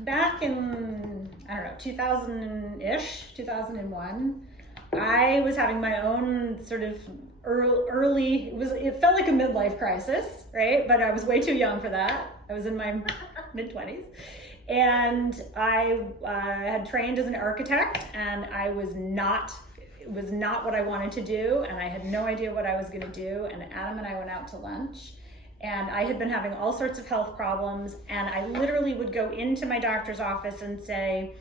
back in, I don't know, 2000-ish, 2001, I was having my own sort of early, it felt like a midlife crisis, right? But I was way too young for that. I was in my mid-20s. And I had trained as an architect, and it was not what I wanted to do, and I had no idea what I was going to do. And Adam and I went out to lunch, and I had been having all sorts of health problems, and I literally would go into my doctor's office and say,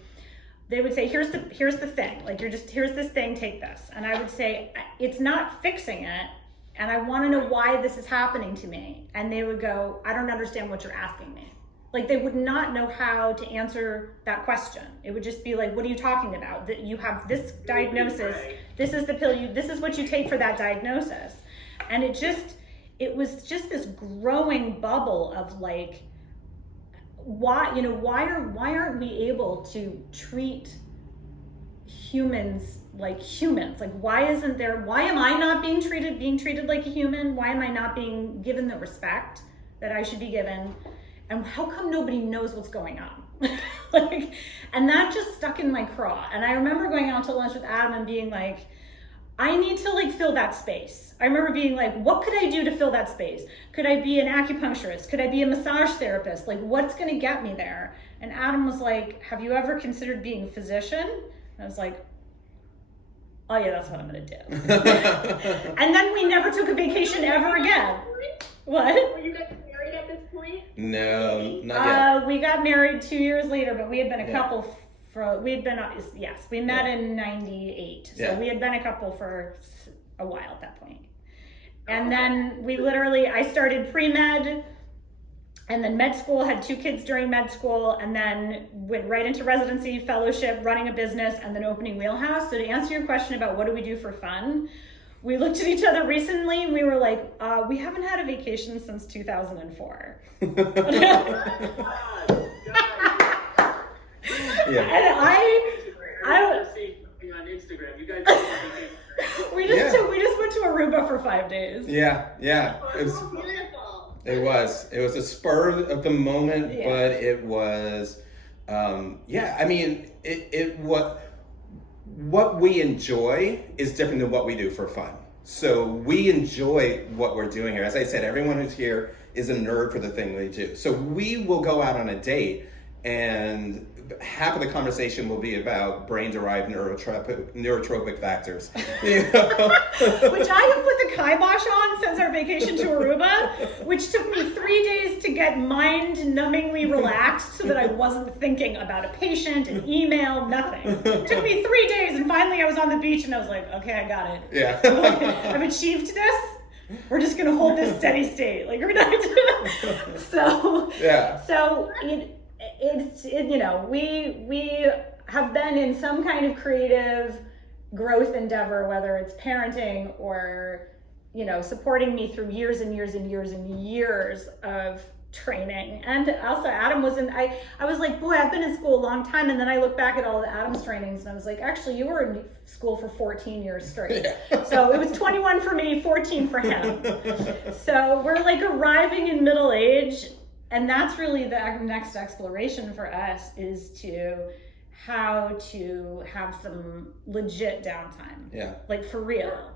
they would say, here's the thing, like, here's this thing, take this. And I would say, it's not fixing it, and I want to know why this is happening to me. And they would go, I don't understand what you're asking me. Like, they would not know how to answer that question. It would just be like, what are you talking about? That you have this diagnosis, this is the pill this is what you take for that diagnosis. And it was just this growing bubble of like, why aren't we able to treat humans like humans? Like, why am I not being treated like a human? Why am I not being given the respect that I should be given? And how come nobody knows what's going on? Like, and that just stuck in my craw. And I remember going out to lunch with Adam and being like, I need to like fill that space. I remember being like, what could I do to fill that space? Could I be an acupuncturist? Could I be a massage therapist? Like, what's going to get me there? And Adam was like, have you ever considered being a physician? And I was like, oh yeah, that's what I'm going to do. And then we never took a vacation ever again. What? Were you guys married at this point? No, not yet. We got married 2 years later, but we had been a couple we met in 98. So we had been a couple for a while at that point. And then I started pre-med, and then med school, had 2 kids during med school, and then went right into residency, fellowship, running a business, and then opening Wheelhouse. So to answer your question about what do we do for fun, we looked at each other recently and we were like, we haven't had a vacation since 2004. Yeah. And I see something on Instagram. You guys we just went to Aruba for 5 days. Yeah. beautiful. It was a spur of the moment, but it was, I mean, what we enjoy is different than what we do for fun. So we enjoy what we're doing here. As I said, everyone who's here is a nerd for the thing they do. So we will go out on a date, and half of the conversation will be about brain-derived neurotropic factors. You know? Which I have put the kibosh on since our vacation to Aruba, which took me 3 days to get mind-numbingly relaxed so that I wasn't thinking about a patient, an email, nothing. It took me 3 days, and finally I was on the beach and I was like, okay, I got it. Yeah. I've achieved this. We're just gonna hold this steady state. Like, we're not we have been in some kind of creative growth endeavor, whether it's parenting or, supporting me through years and years and years and years of training. And also Adam I was like, boy, I've been in school a long time. And then I look back at all of Adam's trainings and I was like, actually, you were in school for 14 years straight. So it was 21 for me, 14 for him. So we're like arriving in middle age. And that's really the next exploration for us, is how to have some legit downtime. Yeah. Like, for real.